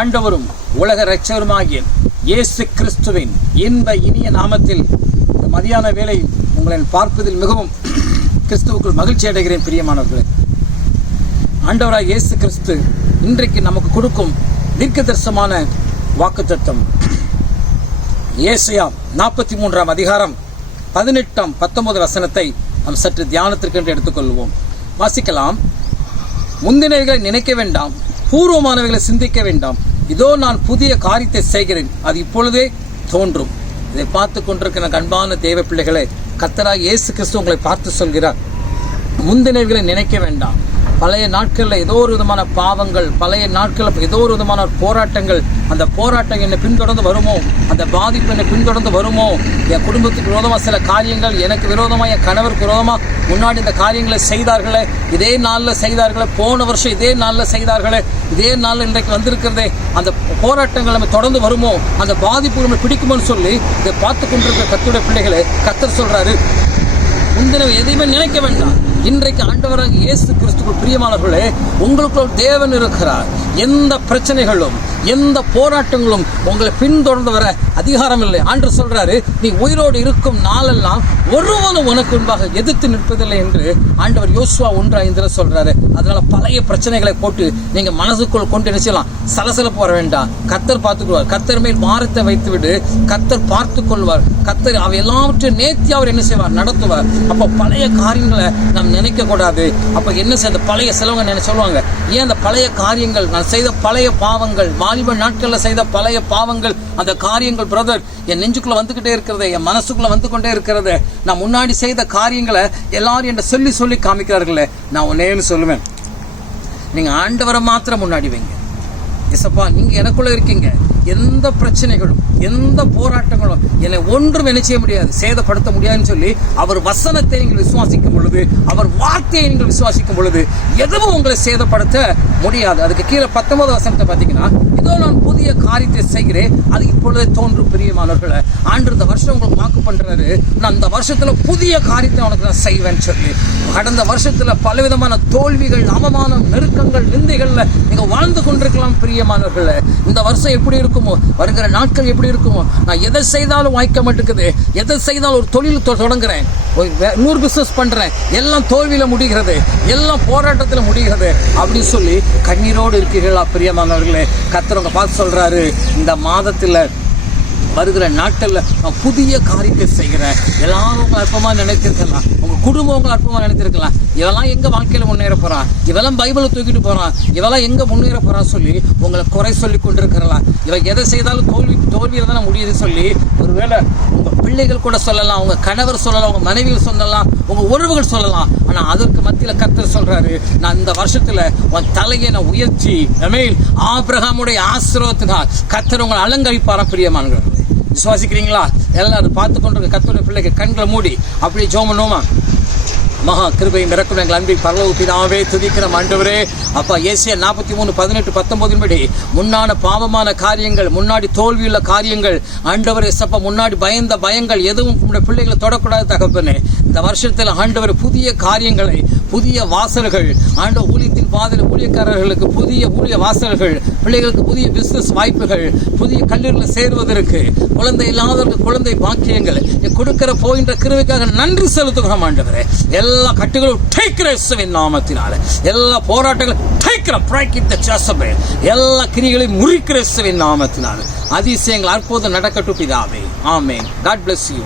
ஆண்டவரும் உலக இரட்சகருமாகிய இயேசு கிறிஸ்துவின் இந்த இனிய நாமத்தில் இந்த மதியான வேளையில் உங்களை பார்ப்பதில் மிகவும் கிறிஸ்துவுக்குள் மகிழ்ச்சி அடைகிறேன். பிரியமானவர்களே, ஆண்டவராக இயேசு கிறிஸ்து இன்றைக்கு நமக்கு கொடுக்கும் தீர்க்கதரிசனமான வாக்குத்தத்தம் ஏசாயா 43 அதிகாரம் 18-19 வசனத்தை நாம் சற்று தியானத்திற்கு எடுத்துக்கொள்வோம். வாசிக்கலாம். முந்தினவைகளை நினைக்க வேண்டாம், பூர்வமானவைகளை சிந்திக்க வேண்டாம். இதோ நான் புதிய காரியத்தை செய்கிறேன், அது இப்பொழுதே தோன்றும். இதை பார்த்து கொண்டிருக்கிற அன்பான தேவ பிள்ளைகளே, கர்த்தராகிய இயேசு கிறிஸ்து உங்களை பார்த்து சொல்கிறார், முந்தினவைகளை நினைக்க வேண்டாம். பழைய நாட்களில் ஏதோ ஒரு விதமான பாவங்கள், பழைய நாட்களில் ஏதோ ஒரு விதமான போராட்டங்கள், அந்த போராட்டம் என்னை பின்தொடர்ந்து வருமோ, அந்த பாதிப்பு என்னை பின்தொடர்ந்து வருமோ, என் குடும்பத்துக்கு விரோதமாக சில காரியங்கள், எனக்கு விரோதமாக என் கணவருக்கு விரோதமாக முன்னாடி இந்த காரியங்களை செய்தார்களே, இதே நாளில் செய்தார்களே, போன வருஷம் இதே நாளில் செய்தார்களே, இதே நாளில் இன்றைக்கு வந்திருக்கிறதே, அந்த போராட்டங்கள் நம்ம தொடர்ந்து வருமோ, அந்த பாதிப்பு நம்ம பிடிக்குமோன்னு சொல்லி இதை பார்த்து கொண்டிருக்கிற கர்த்தருடைய பிள்ளைகளை கர்த்தர் சொல்றாரு, முந்தினவை எதையுமே நினைக்க வேண்டாம். இன்றைக்கு ஆண்டவராக இயேசு கிறிஸ்துவுக்கு பிரியமானவர்களே, உங்களுக்குள் தேவன் இருக்கிறார். எந்த பிரச்சனைகளும் எந்த போராட்டங்களும் உங்களை பின்தொடர்ந்து வர அதிகாரம் இல்லை. ஆண்டவர் சொல்றாரு, நீ உயிரோடு இருக்கும் நாளெல்லாம் ஒருவனும் உனக்கு முன்பாக எதிர்த்து நிற்பதில்லை என்று ஆண்டவர் யோசுவா 1:5 சொல்றாரு. அதனால பழைய பிரச்சனைகளை போட்டு நீங்க மனசுக்குள் கொண்டு நினைச்சலாம் சலசலப்பு வர வேண்டாம். கர்த்தர் பார்த்துக்கொள்வார். கர்த்தர் மேல் பாரத்தை வைத்து விடு, கர்த்தர் பார்த்து கொள்வார். கர்த்தர் அவை எல்லாவற்றையும் நேர்த்தி அவர் என்ன செய்வார், நடத்துவார். அப்போ பழைய காரியங்களை நாம் நினைக்க கூடாது. அப்ப என்ன செய்ய பழைய செலவங்க சொல்லுவாங்க, ஏன் அந்த பழைய காரியங்கள், நான் செய்த பழைய பாவங்கள், வாலிப நாட்கள்ல செய்த பழைய பாவங்கள், அந்த காரியங்கள் பிரதர் என் நெஞ்சுக்குள்ள வந்துகிட்டே இருக்கிறது, என் மனசுக்குள்ள வந்து கொண்டே இருக்கிறது. நான் முன்னாடி செய்த காரியங்களை எல்லாரும் என்ன சொல்லி சொல்லி காமிக்கிறார்களே, நான் ஒன்னேன்னு சொல்லுவேன், நீங்க ஆண்டவரை மாத்திரம் முன்னாடி வைங்க. இசப்பா, நீங்க எனக்குள்ள இருக்கீங்க. எந்த பிரச்சனைகளும் எந்த போராட்டங்களும் என்னை ஒன்றும் என்ன செய்ய முடியாது, சேதப்படுத்த முடியாதுன்னு சொல்லி அவர் வசனத்தை நீங்கள் விசுவாசிக்கும் பொழுது, அவர் வார்த்தையை நீங்கள் விசுவாசிக்கும் பொழுது எதுவும் உங்களை சேதப்படுத்த முடியாது. அதுக்கு கீழே 19 வசனத்தை பார்த்தீங்கன்னா, இதோ நான் புதிய காரியத்தை செய்கிறேன், அது இப்பொழுதே தோன்றும். பிரியமானவர்களை, ஆண்டு இந்த வருஷம் உங்களுக்கு வாக்கு பண்றாரு, நான் இந்த வருஷத்துல புதிய காரியத்தை உனக்கு நான் செய்வேன்னு சொல்லி. கடந்த வருஷத்துல பலவிதமான தோல்விகள், அவமானம், நெருக்கங்கள், நிந்தைகள்ல நீங்க வாழ்ந்து கொண்டிருக்கலாம். பிரியமானவர்களே, இந்த வருஷம் எப்படி இருக்குமோ, வருகிற நாட்கள் எப்படி இருக்குமோ, நான் எதை செய்தாலும் வாய்க்க மாட்டேங்குது, எதை செய்தாலும் ஒரு தொழில் தொடங்குறேன், 100 பிசினஸ் பண்றேன், எல்லாம் தோல்வியில முடிகிறது, எல்லாம் போராட்டத்தில் முடிகிறது அப்படின்னு சொல்லி கண்ணீரோடு இருக்கீர்களா? பிரியமானவர்களே, கர்த்தர் உங்க பார்த்து சொல்றாரு, இந்த மாதத்துல வருகிற நாட்களில் நான் புதிய காரியத்தை செய்கிறேன். எல்லாரும் உங்களை அற்பமாக நினைத்திருக்கலாம், உங்க குடும்பம் உங்களை அற்பமாக நினைத்திருக்கலாம். இவெல்லாம் எங்க வாழ்க்கையில முன்னேற போறான், இவெல்லாம் பைபிளை தூக்கிட்டு போறான், இவெல்லாம் எங்க முன்னேற போறான் சொல்லி உங்களை குறை சொல்லி கொண்டிருக்கலாம். இவன் எதை செய்தாலும் தோல்வியில தானே முடியுதுன்னு சொல்லி ஒருவேளை உங்க பிள்ளைகள் கூட சொல்லலாம், உங்க கணவர் சொல்லலாம், உங்க மனைவிகள் சொல்லலாம், உங்க உறவுகள் சொல்லலாம். ஆனா அதற்கு மத்தியில கர்த்தர் சொல்றாரு, நான் இந்த வருஷத்துல உன் தலையை நான் உயர்ச்சி ஆபிரகாமுடைய ஆசீர்வாதத்தினால் கர்த்தர் உங்களை அலங்கரிப்பாராம். பிரியமானவர்களே, விசுவாசிக்கிறீங்களா? எல்லாரும் பார்த்து கொண்டிருக்க கர்த்தருடைய பிள்ளைக்கு கண்களை மூடி அப்படியே ஜெபம் பண்ணுவோமா? மகா கிருபை மிரக்கும் எங்கள் அன்பின் பரலோக பிதாவே, துதிக்கிற ஆண்டவரே, அப்பா ஏசாயா 43:18-19 படி முன்னான பாவமான காரியங்கள், முன்னாடி தோல்வியுள்ள காரியங்கள், ஆண்டவரே சப்பா முன்னாடி பயந்த பயங்கள் எதுவும் உங்களுடைய பிள்ளைகளை தொடக்கூடாது தகப்பனே. இந்த வருஷத்தில் ஆண்டவர் புதிய காரியங்களை, புதிய வாசல்கள், ஆண்டவர் ஊழியத்தின் பாதையில் ஊழியக்காரர்களுக்கு புதிய ஊழிய வாசல்கள், பிள்ளைகளுக்கு புதிய பிசினஸ் வாய்ப்புகள், புதிய கல்லூரியில் சேருவதற்கு, குழந்தை இல்லாதவர்களுக்கு குழந்தை பாக்கியங்கள் கொடுக்கிற போகின்ற கிருபைக்காக நன்றி செலுத்துகிறோம் ஆண்டவரே. எல்லா கட்டுகளும் இயேசுவின் நாமத்தினால, எல்லா போராட்டங்களும் எல்லா கிரிகளையும் முறிக்கிற இயேசுவின் நாமத்தினால அதிசயங்கள் அற்புதம் நடக்கட்டும் பிதாவே. ஆமென். God bless you.